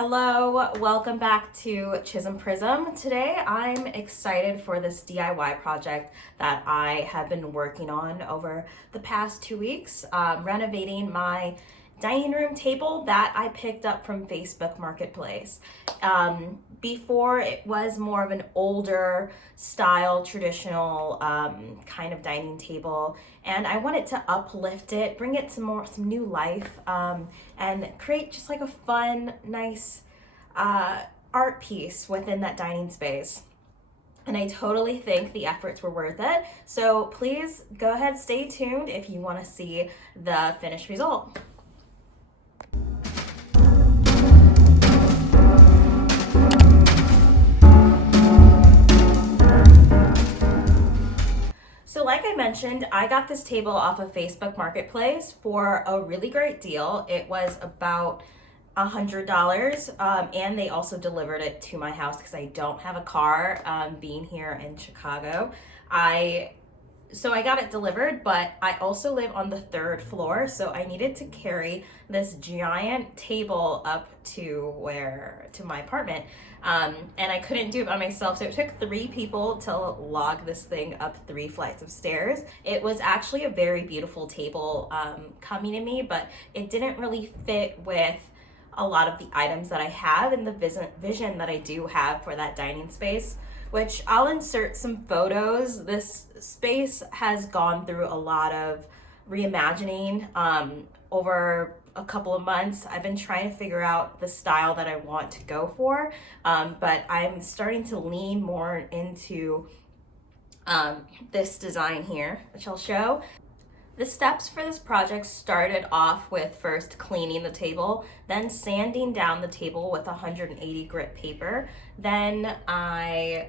Hello, welcome back to Chisholm Prism. Today I'm excited for this DIY project that I have been working on over the past 2 weeks, renovating my dining room table that I picked up from Facebook Marketplace. Before it was more of an older style, traditional kind of dining table, and I wanted to uplift it, bring it some new life, and create just like a fun, nice art piece within that dining space. And I totally think the efforts were worth it. So please go ahead, stay tuned if you want to see the finished result. So like I mentioned, I got this table off of Facebook Marketplace for a really great deal. It was about $100, and they also delivered it to my house because I don't have a car, being here in Chicago. So I got it delivered, but I also live on the 3rd floor, so I needed to carry this giant table up to my apartment. And I couldn't do it by myself, so it took 3 people to log this thing up 3 flights of stairs. It was actually a very beautiful table coming to me, but it didn't really fit with a lot of the items that I have and the vision that I do have for that dining space, which I'll insert some photos. This space has gone through a lot of reimagining over a couple of months. I've been trying to figure out the style that I want to go for, but I'm starting to lean more into this design here, which I'll show. The steps for this project started off with first cleaning the table, then sanding down the table with 180 grit paper. Then I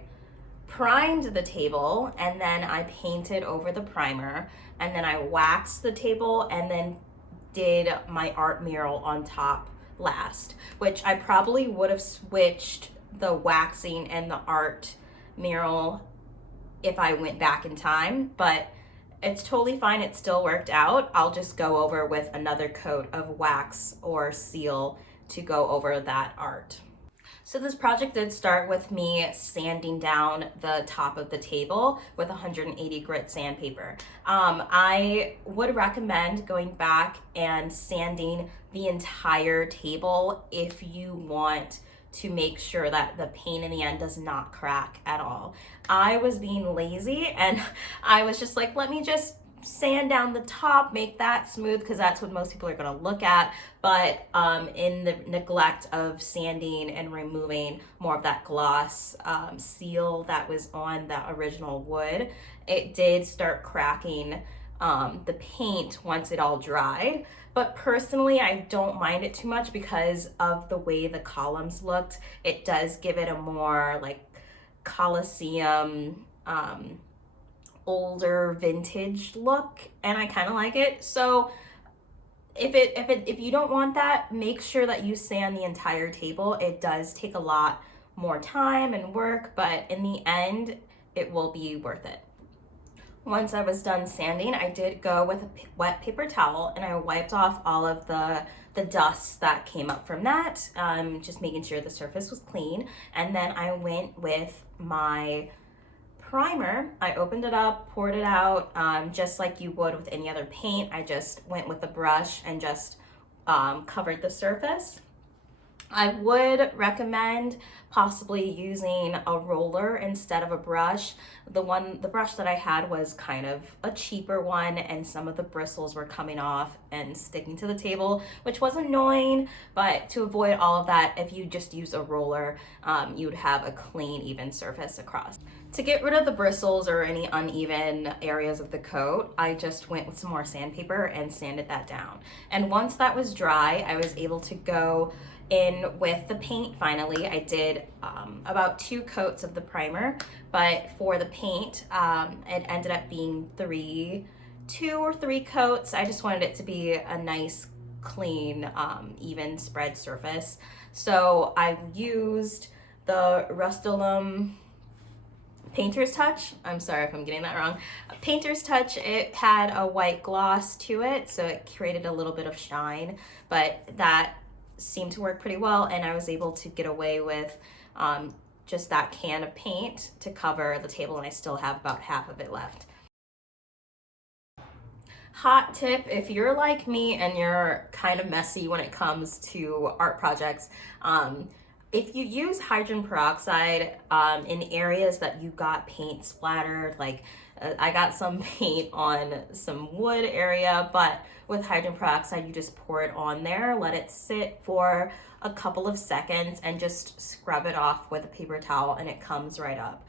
primed the table, and then I painted over the primer, and then I waxed the table, and then did my art mural on top last, which I probably would have switched the waxing and the art mural if I went back in time, but it's totally fine. It still worked out. I'll just go over with another coat of wax or seal to go over that art. So this project did start with me sanding down the top of the table with 180 grit sandpaper. I would recommend going back and sanding the entire table if you want to make sure that the paint in the end does not crack at all. I was being lazy and I was just like, let me just sand down the top, make that smooth, because that's what most people are going to look at. But in the neglect of sanding and removing more of that gloss seal that was on the original wood, it did start cracking the paint once it all dried. But personally, I don't mind it too much because of the way the columns looked. It does give it a more like Colosseum, older vintage look, and I kind of like it. So if you don't want that, make sure that you sand the entire table. It does take a lot more time and work, but in the end, it will be worth it. Once I was done sanding, I did go with a wet paper towel and I wiped off all of the dust that came up from that, just making sure the surface was clean. And then I went with my primer. I opened it up, poured it out, just like you would with any other paint. I just went with a brush and just covered the surface. I would recommend possibly using a roller instead of a brush. The brush that I had was kind of a cheaper one, and some of the bristles were coming off and sticking to the table, which was annoying. But to avoid all of that, if you just use a roller, you'd have a clean, even surface across. To get rid of the bristles or any uneven areas of the coat, I just went with some more sandpaper and sanded that down. And once that was dry, I was able to go in with the paint. Finally, I did about 2 coats of the primer, but for the paint, it ended up being 2 or 3 coats. I just wanted it to be a nice, clean, even spread surface. So I used the Rust-Oleum Painter's Touch. I'm sorry if I'm getting that wrong. Painter's Touch, it had a white gloss to it, so it created a little bit of shine, but that seemed to work pretty well, and I was able to get away with just that can of paint to cover the table, and I still have about half of it left. Hot tip, if you're like me and you're kind of messy when it comes to art projects, if you use hydrogen peroxide in areas that you got paint splattered, like I got some paint on some wood area, but with hydrogen peroxide, you just pour it on there, let it sit for a couple of seconds, and just scrub it off with a paper towel, and it comes right up.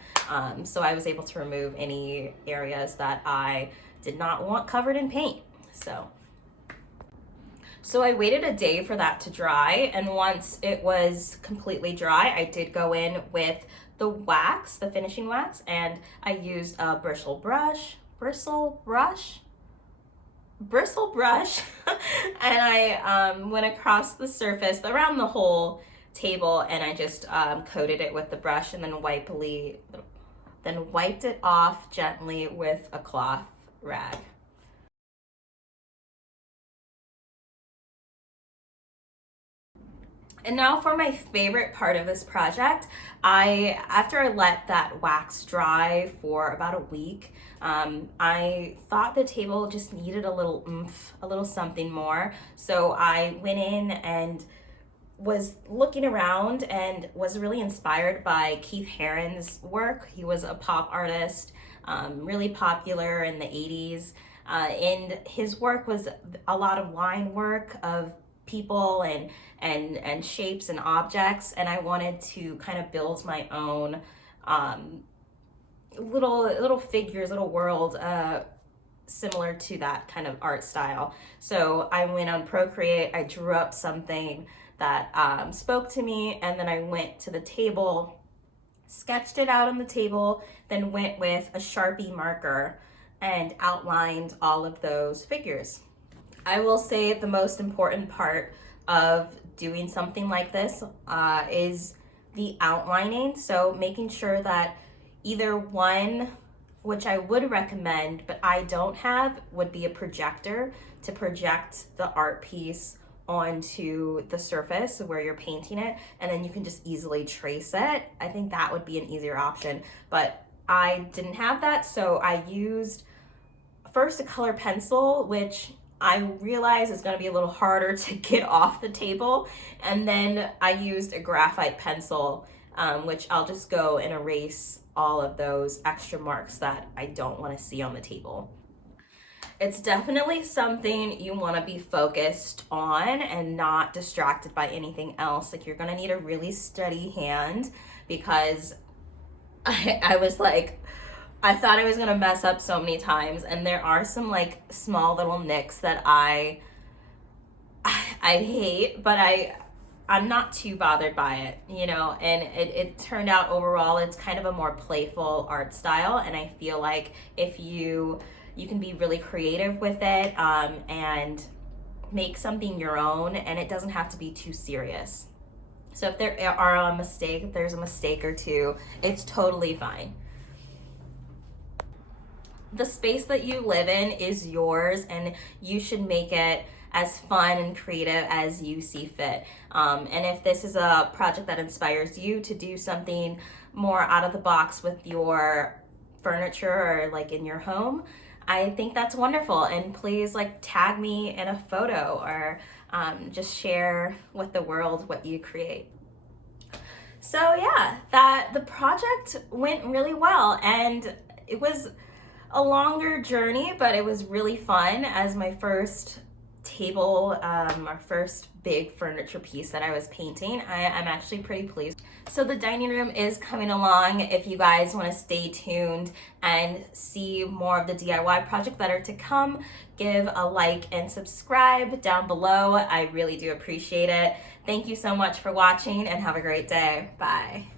So I was able to remove any areas that I did not want covered in paint. So I waited a day for that to dry, and once it was completely dry, I did go in with the wax, the finishing wax, and I used a bristle brush, and I went across the surface around the whole table, and I just coated it with the brush, and then wiped it off gently with a cloth rag. And now for my favorite part of this project, after I let that wax dry for about a week, I thought the table just needed a little oomph, a little something more. So I went in and was looking around and was really inspired by Keith Haring's work. He was a pop artist, really popular in the 80s. And his work was a lot of line work of people and shapes and objects, and I wanted to kind of build my own little figures, little world similar to that kind of art style. So I went on Procreate, I drew up something that spoke to me, and then I went to the table, sketched it out on the table, then went with a Sharpie marker and outlined all of those figures. I will say the most important part of doing something like this is the outlining. So making sure that either one, which I would recommend, but I don't have, would be a projector to project the art piece onto the surface where you're painting it, and then you can just easily trace it. I think that would be an easier option, but I didn't have that, so I used first a color pencil, which I realized is going to be a little harder to get off the table, and then I used a graphite pencil, which I'll just go and erase all of those extra marks that I don't want to see on the table. It's definitely something you want to be focused on and not distracted by anything else. Like, you're going to need a really steady hand, because I was like, I thought I was gonna mess up so many times, and there are some like small little nicks that I hate, but I'm not too bothered by it, you know, and it turned out overall it's kind of a more playful art style, and I feel like if you can be really creative with it and make something your own, and it doesn't have to be too serious. So if there's a mistake or two, it's totally fine. The space that you live in is yours, and you should make it as fun and creative as you see fit. And if this is a project that inspires you to do something more out of the box with your furniture or like in your home, I think that's wonderful. And please like tag me in a photo, or just share with the world what you create. So yeah, the project went really well, and it was a longer journey, but it was really fun as my first table, our first big furniture piece that I was painting. I'm actually pretty pleased. So the dining room is coming along. If you guys want to stay tuned and see more of the DIY projects that are to come, give a like and subscribe down below. I really do appreciate it. Thank you so much for watching, and have a great day. Bye.